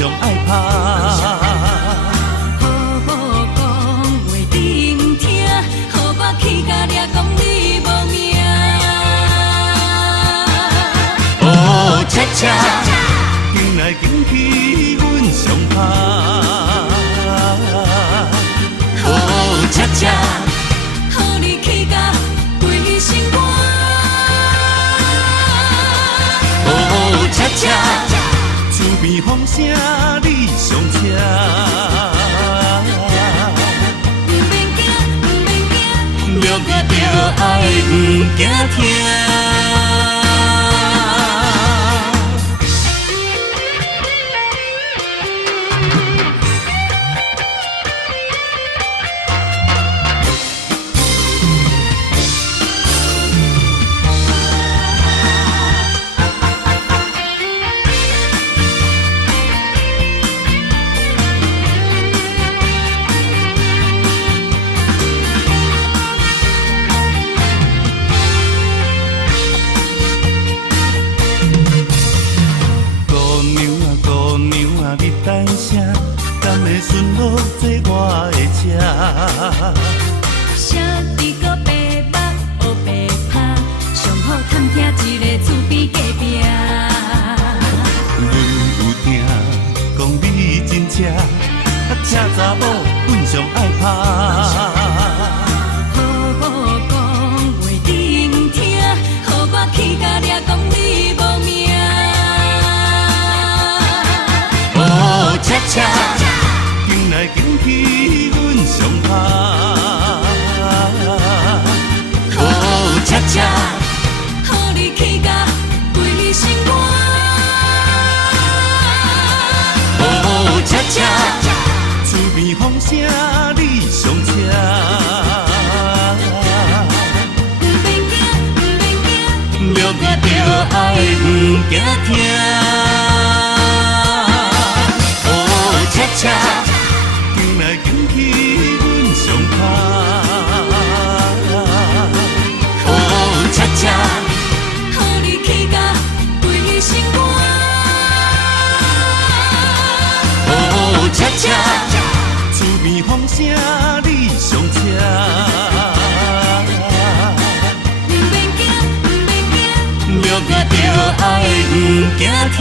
上爱拍。好好讲话顶听，好我气甲掠讲你无命。哦，恰恰，行来行去阮上拍。哦，恰恰，好你气甲规心肝。哦，恰恰。厝边风声你上车，不免惊，不免惊，了解着爱不惊疼。你等声，敢会顺路坐我的车？小弟搁白目学白拍，上好探听一个厝边隔壁。阮有听讲你真正，车查某阮上爱拍。好好讲话顶听，好我气甲掠讲你无命。哦，恰恰，行来行去阮上拍。哦，恰恰，好你气甲规心肝。哦，恰恰，厝边风声你上车。不免惊，不免惊，了解着爱不惊疼。恰恰，行来行去阮上拍。哦，恰恰，好你气甲规心肝。哦，恰恰，厝边风声你上车。不免惊，不免惊，了解着爱不惊疼。